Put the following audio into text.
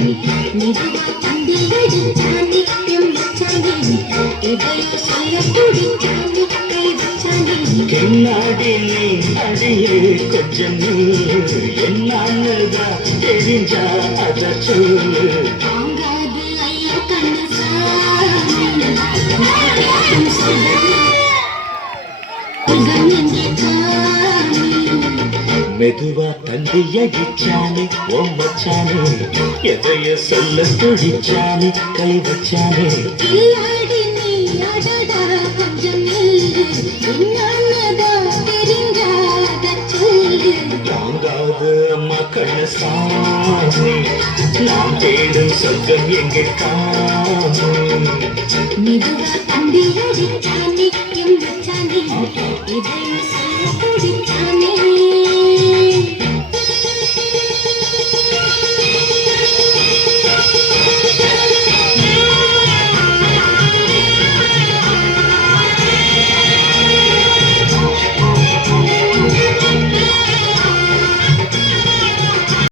மெதுவா தந்தி அடிச்சானே எம் மச்சானே எதையோ சொல்ல துடிச்சானே கை வச்சானே கில்லாடி நீ அடியே கொஞ்சம் நீ என்னதான் தெரிஞ்சா அத சொல்லு தாங்காது ஐயோ கண்ணு சாமி மெதுவா தந்தி அடிச்சானே ஓ மச்சானே எதைய சொல்ல துடிச்சானே கை வச்சானே கில்லாடி நீ அடடா கொஞ்சம் நில்லு என்னன்னதா தெரிஞ்சாத சொல்லு தாங்காது அம்மா கண்ண சாமி நான் தேடும் சொர்க்கம் எங்கே காமி மெதுவா தந்தி அடிச்சானே எம் மச்சானே எதையோ